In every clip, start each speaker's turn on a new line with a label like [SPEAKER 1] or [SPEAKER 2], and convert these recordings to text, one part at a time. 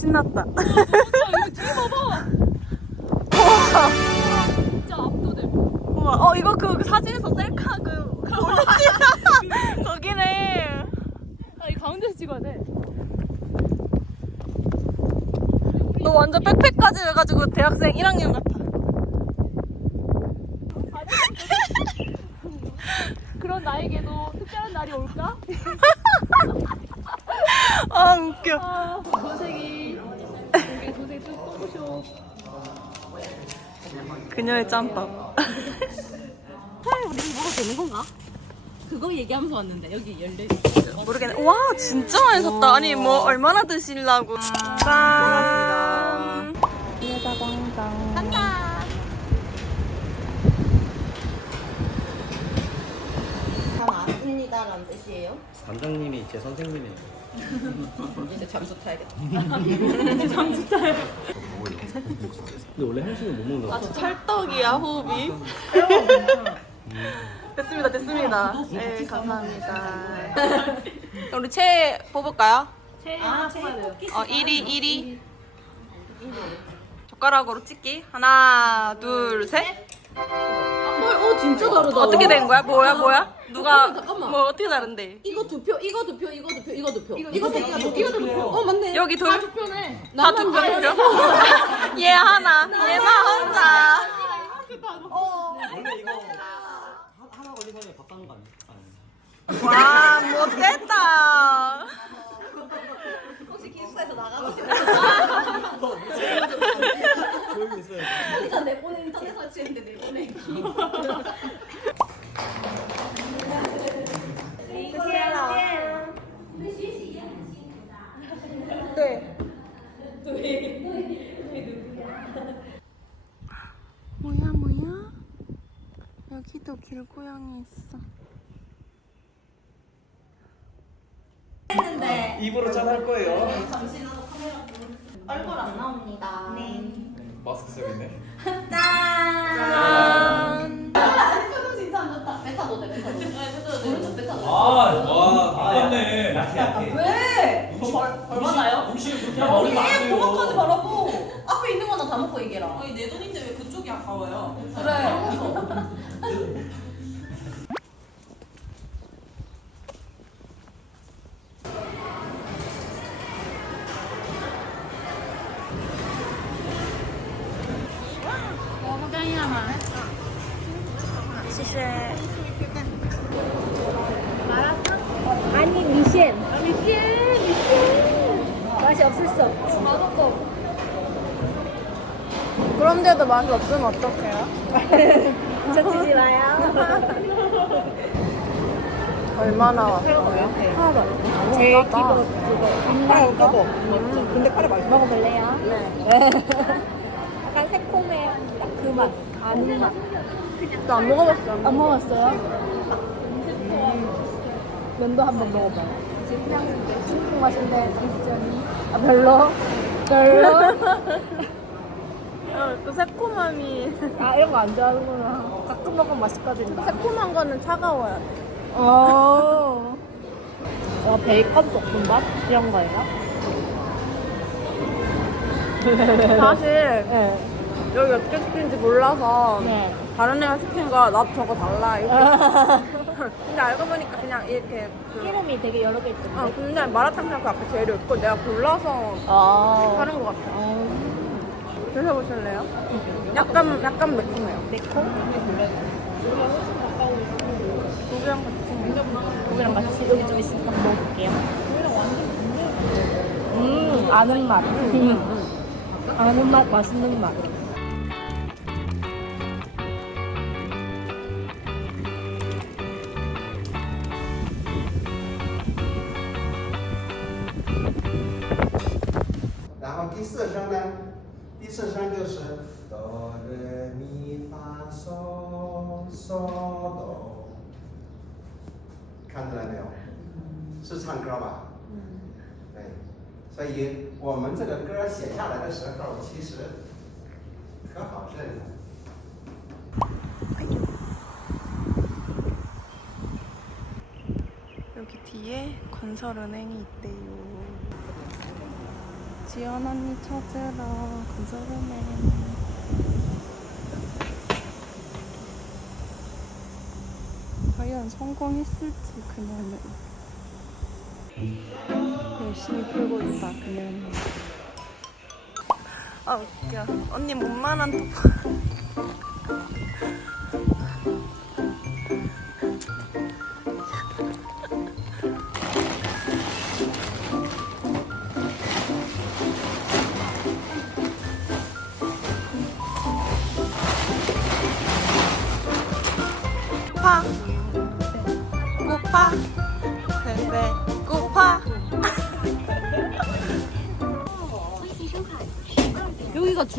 [SPEAKER 1] 신났다.
[SPEAKER 2] 진짜 압도돼.
[SPEAKER 1] 우와, 어 이거 그, 그 사진에서 셀카 그 올렸지? 거기네.
[SPEAKER 2] 아, 이 가운데서 찍어야 돼.
[SPEAKER 1] 너 완전 백팩까지 해가지고 대학생 1학년 같아.
[SPEAKER 2] 그런 나에게도 특별한 날이 올까?
[SPEAKER 1] 아 웃겨.
[SPEAKER 2] 아, 도색이. 여기 도색 뚜껑쇼.
[SPEAKER 1] 그녀의 짬밥.
[SPEAKER 2] 그거 얘기하면서 왔는데, 여기 열려
[SPEAKER 1] 모르겠네. 와 진짜 많이 샀다. 아니 뭐 얼마나 드시려고. 짠. 여자 광장. 간다.
[SPEAKER 3] 다 나왔습니다라는 뜻이에요.
[SPEAKER 4] 관장님이 제 선생님이에요.
[SPEAKER 3] 이제 잠수 타야겠다.
[SPEAKER 4] 근데 원래 한식은 못 먹는 거
[SPEAKER 1] 아주 찰떡이야 호흡이. 됐습니다 됐습니다. 네 감사합니다. 우리 채 뽑을까요?
[SPEAKER 3] 아, 제일
[SPEAKER 1] 어 1위 1위. 젓가락으로 찍기. 하나 둘 셋.
[SPEAKER 3] 어, 진짜 다르다.
[SPEAKER 1] 어떻게 된 거야? 뭐야 뭐야? 누가
[SPEAKER 3] 잠깐만, 잠깐만.
[SPEAKER 1] 뭐 어떻게 다른데?
[SPEAKER 3] 이거 두 표, 이거 두 표, 이거 두 표, 이거 두 표. 이거 세 개가 두 표. 이거 두 표. 어, 맞네.
[SPEAKER 1] 여기 둘.
[SPEAKER 2] 표네.
[SPEAKER 1] 다두 표. 얘 하나, 얘만 혼자.
[SPEAKER 4] 원래 이거 하- 하나 걸리면 밥 사는 거 아니야? 아니.
[SPEAKER 1] 와, 못됐다.
[SPEAKER 3] 나가고
[SPEAKER 4] 조용히 있어요.
[SPEAKER 3] 일단 내보내 인터넷 설치했는데 내보내.
[SPEAKER 1] 네. 뭐야, 뭐야? 여기도 길고양이 있어.
[SPEAKER 4] 입으로 짠할 거예요.
[SPEAKER 3] 얼굴 안 나옵니다. 네.
[SPEAKER 4] 마스크 써야겠네.
[SPEAKER 1] 짠.
[SPEAKER 3] 표정 진짜 안 좋다. 오른쪽 메타도 돼.
[SPEAKER 4] 아, 와, 아깝네. 약해, 약해.
[SPEAKER 3] 왜?
[SPEAKER 4] 얼마나요? 음식을 그렇게 하면 어리면
[SPEAKER 3] 안얘
[SPEAKER 4] 돼요.
[SPEAKER 3] 고막하지 말라고. 앞에 있는 거나 다 먹고 얘기해라.
[SPEAKER 5] 아니 내 돈인데 왜 그쪽이 아까워요?
[SPEAKER 2] 아니, 미션. 아, 미션, 미션. 맛이 없을 수 없지. 맛없어.
[SPEAKER 1] 그런데도 맛이 없으면 어떡해요?
[SPEAKER 2] 젖히지 마요.
[SPEAKER 1] 얼마나 왔어요? 하나도
[SPEAKER 2] 제일 기본 그거.
[SPEAKER 1] 카레 까고. 근데 카레 맛있어.
[SPEAKER 2] 먹어볼래요? 네. 새콤해. 딱그 맛. 아는 맛.
[SPEAKER 1] 나안 먹어봤어.
[SPEAKER 2] 안 먹었어요? 면도 한번. 그냥 신풍 맛인데 단점이 아 별로? 별로?
[SPEAKER 1] 어, 또 새콤함이.
[SPEAKER 2] 아 이런 거 안 좋아하는구나. 가끔 먹으면 맛있거든요.
[SPEAKER 1] 새콤한 거는 차가워야 돼.
[SPEAKER 2] 어. 와 베이컨 볶음밥 이런 거예요?
[SPEAKER 1] 사실
[SPEAKER 2] 네.
[SPEAKER 1] 여기 어떻게 시키는지 몰라서
[SPEAKER 2] 네.
[SPEAKER 1] 다른 애가 시킨 거 나도 저거 달라 이렇게. 근데 알고 보니까 그냥 이렇게 그,
[SPEAKER 2] 이름이 되게 여러 개 있던데.
[SPEAKER 1] 아 근데 마라탕 그 앞에 재료 있고 내가 골라서
[SPEAKER 2] 아.
[SPEAKER 1] 다른 것 같아. 드셔보실래요? 약간 약간 매콤해요.
[SPEAKER 2] 매콤?
[SPEAKER 1] 고기랑 같이.
[SPEAKER 2] 고기랑 같이 여기 좀 있으니까 한번 먹어볼게요. 음, 아는 맛. 음. 아는 맛, 맛있는 맛.
[SPEAKER 6] “哆来咪发嗦嗦哆，看出来没有？是唱歌吧？对，所以我们这个歌写下来的时候，其实可好听了。
[SPEAKER 1] 여기 뒤에 건설은행이 있대 요. 지연 언니 찾으러 건설은행. 과연 성공했을지 그녀는 열심히 풀고 있다 그녀는. 아 웃겨. 언니 몸만한 또.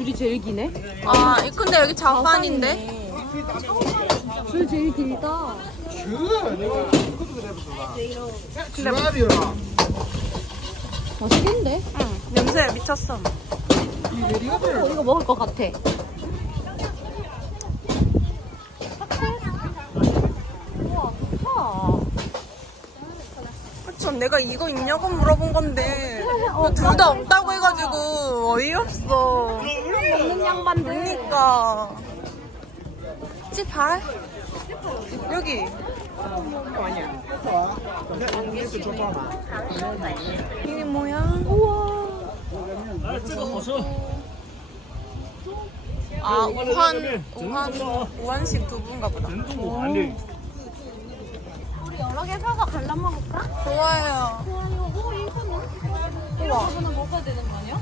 [SPEAKER 3] 줄이 제일 기네.
[SPEAKER 1] 아 근데 여기 자판인데
[SPEAKER 3] 줄 제일 길다. 맛있겠는데?
[SPEAKER 1] 냄새 미쳤어
[SPEAKER 3] 어, 이거 먹을 것 같아.
[SPEAKER 1] 전 내가 이거 있냐고 물어본 건데 둘다 없다고 해가지고 어이없어
[SPEAKER 3] 먹는 양반들.
[SPEAKER 1] 그러니까 찌발 여기 이게 뭐야? 우와 아 우한 우한 우한식 두부인가 보다
[SPEAKER 3] 우리 여러 개 사서 갈라 먹을까?
[SPEAKER 1] 좋아요
[SPEAKER 3] 오, 이거는? 이거는 먹어야 되는 거 아니야?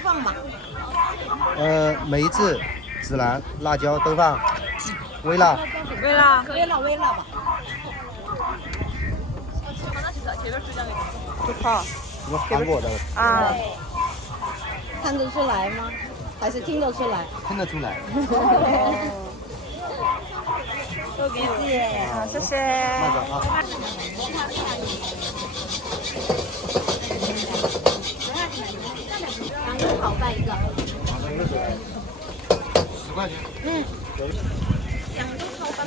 [SPEAKER 3] 放吧？
[SPEAKER 6] 呃，梅子、紫兰、辣椒都放。微辣。
[SPEAKER 1] 微辣。
[SPEAKER 3] 微辣，微辣吧。
[SPEAKER 6] 这，韩国的
[SPEAKER 1] 啊，
[SPEAKER 3] 看得出来吗？还是听得出来？
[SPEAKER 6] 听得出来。
[SPEAKER 1] 多给谢，谢
[SPEAKER 6] 谢。慢啊。
[SPEAKER 3] 一个，好的，六十块钱，
[SPEAKER 6] 十块钱。嗯，两个泡发，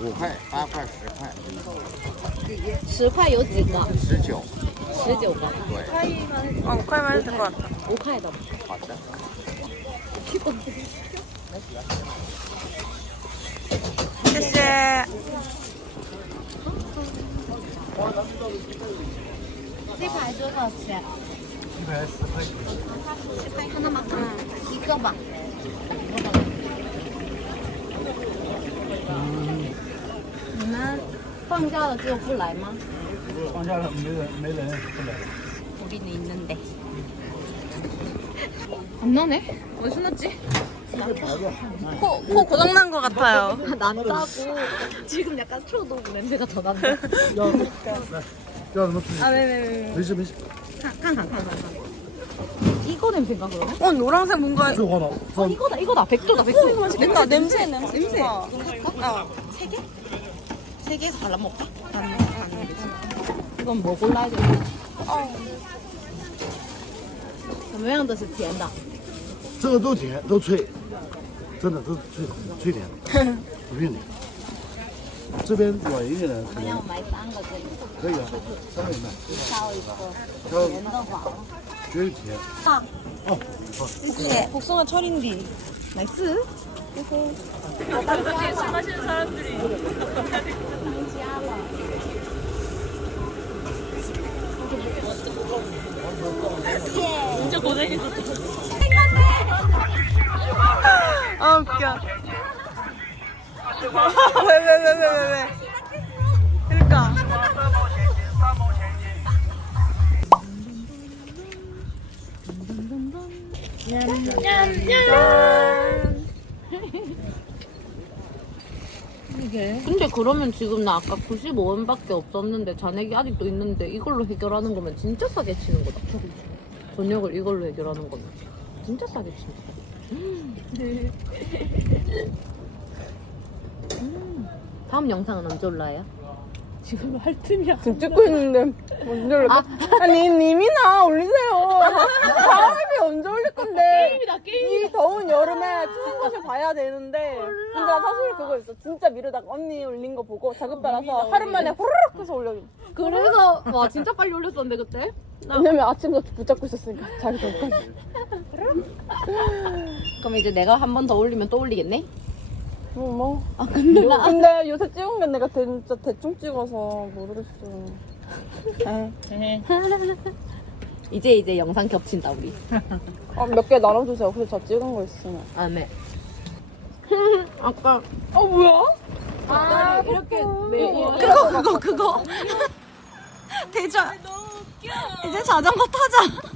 [SPEAKER 6] 五块，八块，十块。
[SPEAKER 3] 十块有几个？
[SPEAKER 6] 十九
[SPEAKER 3] 十九个。
[SPEAKER 1] 嗯，可以块？嗯，快吗？十傅，
[SPEAKER 3] 五块的。
[SPEAKER 6] 好的，
[SPEAKER 1] 好的。
[SPEAKER 3] 这排多少钱？
[SPEAKER 6] 一百十块。
[SPEAKER 3] 十块看到吗？嗯，一个吧。你们放假了就不来吗？
[SPEAKER 4] 放假了没人没人不来。
[SPEAKER 3] 우리는 있는데. 안 나네? 어디서 났지?
[SPEAKER 1] 코, 코 고장난 것 같아요
[SPEAKER 3] 난다고. 지금 약간 초록 냄새가 더 난다.
[SPEAKER 6] 要 什么吃？
[SPEAKER 1] 아 네네네
[SPEAKER 6] 没事没事。
[SPEAKER 3] 看看看看看。 이거 냄새인가 그러면?
[SPEAKER 1] 어 노란색 뭔가
[SPEAKER 6] 最后呢？
[SPEAKER 3] 어 이거다 이거다 백조다 백조.
[SPEAKER 1] 이거 맛있겠다 냄새 냄새
[SPEAKER 3] 냄새.
[SPEAKER 1] 어. 어.
[SPEAKER 3] 세 개? 세 개에서 갈라 먹까? 안 먹어 안 되지. 이건 뭐 골라야 돼?
[SPEAKER 1] 어.
[SPEAKER 3] 什么样的是甜的？
[SPEAKER 7] 这个都甜，都脆，真的都脆脆甜，不骗你。 这边软一点的可能
[SPEAKER 3] 要买三个这里，
[SPEAKER 7] 可以啊，三个也卖，
[SPEAKER 3] 挑一个
[SPEAKER 7] 挑
[SPEAKER 3] 甜的话。
[SPEAKER 7] 绝对甜。哦，好。
[SPEAKER 1] 예, 복숭아 철인디
[SPEAKER 3] 나이스.
[SPEAKER 1] 나쁘게 술 마시는 사람들이 진짜 고생했어 아 웃겨 왜 왜 왜 왜 왜 왜 그러니까?
[SPEAKER 3] 근데 그러면 지금 나 아까 95원밖에 없었는데 잔액이 아직도 있는데 이걸로 해결하는 거면 진짜 싸게 치는 거다. 저녁을 이걸로 해결하는 거면 진짜 싸게 치는 거다. 음. 다음 영상은 언제 올라요?
[SPEAKER 5] 지금 할 틈이야.
[SPEAKER 1] 지금 찍고 있는데 언제 올릴까? 아, 니 님이나 올리세요. 다음에 언제 올릴 건데?
[SPEAKER 5] 게임이다 게임.
[SPEAKER 1] 이 더운 여름에 추운 곳을 봐야 되는데 근데 나 사실 그거 있어 진짜 미루다가 언니 올린 거 보고 자급 따라서 하루 만에 호로록 해서 올려
[SPEAKER 3] 그래서 와 진짜 빨리 올렸었는데 그때?
[SPEAKER 1] 왜냐면 아침부터 붙잡고 있었으니까 자기 전까지
[SPEAKER 3] 그럼 이제 내가 한 번 더 올리면 또 올리겠네?
[SPEAKER 1] 뭐, 뭐.
[SPEAKER 3] 아 근데 나
[SPEAKER 1] 근데 요새 찍은 게 내가 진짜 대충 찍어서 모르겠어 에이.
[SPEAKER 3] 이제 이제 영상 겹친다 우리.
[SPEAKER 1] 아, 몇 개 나눠주세요 그래서 저 찍은 거 있으면
[SPEAKER 3] 아 네. 아까
[SPEAKER 1] 어 뭐야?
[SPEAKER 3] 아 이렇게 네.
[SPEAKER 1] 그거 그거 그거 대자 이제 자전거 타자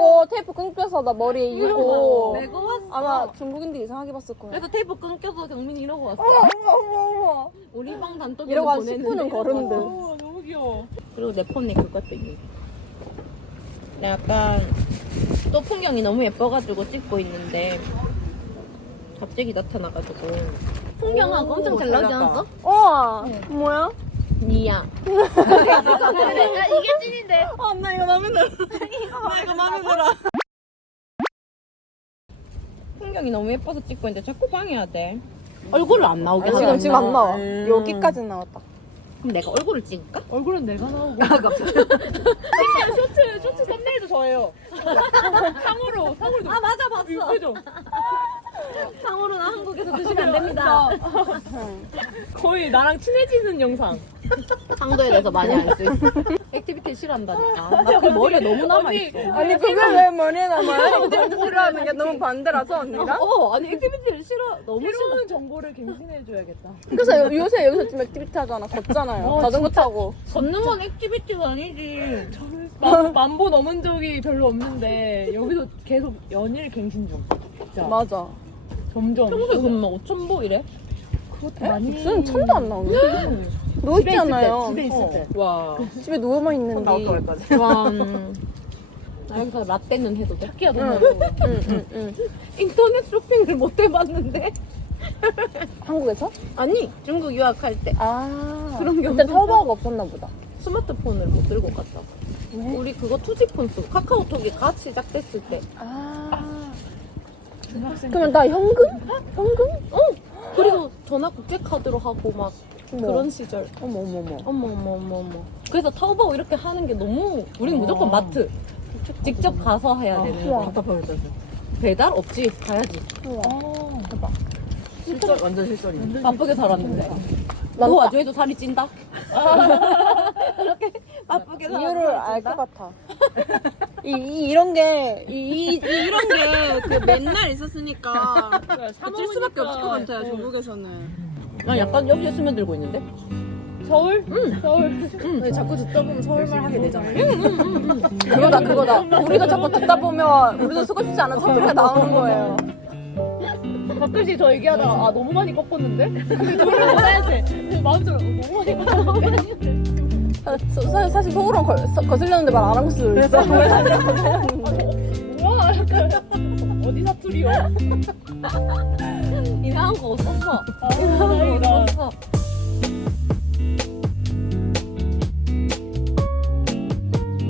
[SPEAKER 1] 이러고 테이프 끊겨서 나 머리에 이고
[SPEAKER 3] 메고 왔어.
[SPEAKER 1] 아마 중국인들 이상하게 봤을 거야
[SPEAKER 3] 그래서 테이프 끊겨서 경민이 이러고 왔어. 우리 방 단톡에
[SPEAKER 1] 이러고 한
[SPEAKER 3] 보냈는데.
[SPEAKER 1] 10분은 걸었는데
[SPEAKER 5] 어, 너무 귀여워.
[SPEAKER 3] 그리고 내 폰에 그것도 있네. 약간 또 풍경이 너무 예뻐가지고 찍고 있는데 갑자기 나타나가지고 풍경하고 엄청 잘 나오지 않았어?
[SPEAKER 1] 우와 뭐야?
[SPEAKER 3] 니야.
[SPEAKER 1] 이게 찐인데 아나 이거 마음에 들어 나 이거 마음에 들어
[SPEAKER 3] 풍경이 너무 예뻐서 찍고 있는데 자꾸 방해야 돼. 얼굴을 안 나오게 하자.
[SPEAKER 1] 지금 지금 안 나와
[SPEAKER 3] 음.
[SPEAKER 1] 여기까지 나왔다
[SPEAKER 3] 그럼 내가 얼굴을 찍을까?
[SPEAKER 5] 얼굴은 내가 나오고.
[SPEAKER 3] 아, 갑자기.
[SPEAKER 5] 쇼츠 쇼츠 썸네일도 저예요. 상으로 상으로.
[SPEAKER 3] 아 맞아 봤어.
[SPEAKER 5] 그죠?
[SPEAKER 3] 상으로는 한국에서 드시면 안 됩니다.
[SPEAKER 5] 거의 나랑 친해지는 영상.
[SPEAKER 3] 상도에 대해서 많이 알 수 있어. 액티비티 싫어한다니까. 나 그 머리에 너무 남아있어.
[SPEAKER 1] 아니 그게 왜 머리에 남아요? 너무 싫어하는 게 너무 반대라서 언니가?
[SPEAKER 3] 어, 아니 액티비티를 싫어. 너무 싫어.
[SPEAKER 5] 새로운 정보를 갱신해줘야겠다.
[SPEAKER 1] 그래서 요- 요새 여기서 지금 액티비티 하잖아 걷잖아요
[SPEAKER 5] 어,
[SPEAKER 1] 자전거 타고
[SPEAKER 3] 걷는 건 액티비티가 아니지.
[SPEAKER 5] 만, 만보 넘은 적이 별로 없는데 여기서 계속 연일 갱신 중. 진짜
[SPEAKER 1] 맞아
[SPEAKER 5] 점점.
[SPEAKER 3] 평소에 그럼 막 5천보 이래?
[SPEAKER 5] 그것도 많이.
[SPEAKER 1] 무슨 천도 안 나오네 누 워있잖아요
[SPEAKER 5] 집에 있을 때.
[SPEAKER 3] 와.
[SPEAKER 1] 집에 누워만 있는데
[SPEAKER 3] 와. 음. 나 여기서 라떼는 해도 돼?
[SPEAKER 5] 끼야 너무.
[SPEAKER 1] 응, 응, 응.
[SPEAKER 3] 인터넷 쇼핑을 못 해봤는데?
[SPEAKER 1] 한국에서?
[SPEAKER 3] 아니, 중국 유학할 때
[SPEAKER 1] 아
[SPEAKER 3] 그런 게
[SPEAKER 1] 그때
[SPEAKER 3] 없나
[SPEAKER 1] 타오바오가 없었나 보다
[SPEAKER 3] 스마트폰을 못 들고 갔다고. 우리 그거 투지폰 쓰고 카카오톡이 갓 시작됐을 때.
[SPEAKER 1] 아
[SPEAKER 5] 중학생.
[SPEAKER 1] 그러면 나 현금? 현금?
[SPEAKER 3] 어! 그리고 전화 국제카드로 하고 막. 그런 시절.
[SPEAKER 1] 어머 어머 어머
[SPEAKER 3] 어머 어머 어머 어머. 그래서 타오바오 이렇게 하는 게 너무 우린 무조건 마트 직접 가서 해야 되는
[SPEAKER 1] 우와.
[SPEAKER 3] 거. 답답하게 배달 없지 가야지.
[SPEAKER 5] 실전 완전 실전이네.
[SPEAKER 3] 바쁘게 살았는데. 그. 와중에도 살이 찐다. 이렇게 바쁘게
[SPEAKER 1] 이유를 알 것 같아 이, 이 이런 게 이, 이, 이런 게 그 맨날 있었으니까 찔 수밖에 없을 것 같아요 중국에서는
[SPEAKER 3] 나 약간 여기에 스며들고 있는데.
[SPEAKER 5] 서울? 응. 서울.
[SPEAKER 1] 근데 자꾸 듣다 보면 서울말 하게 되잖아요 그거다 그거다 우리도 자꾸 듣다 보면 우리도 쓰고 싶지 않은 사투리가 나오는 거예요
[SPEAKER 5] 가끔씩 저 얘기하다 가 아 너무 많이 꺾었는데? 근데 노래를. 근데 마음속으로 어, 너무 많이 꺾었는데?
[SPEAKER 1] 사, 사, 사실 속으로는 거, 서- 거슬렸는데 말 안 하고 있을 수도 있어
[SPEAKER 5] 우와 약간 어디 사투리요?
[SPEAKER 3] 이상한 거 없었어.
[SPEAKER 5] 아,
[SPEAKER 3] 이상한 거. 없었어.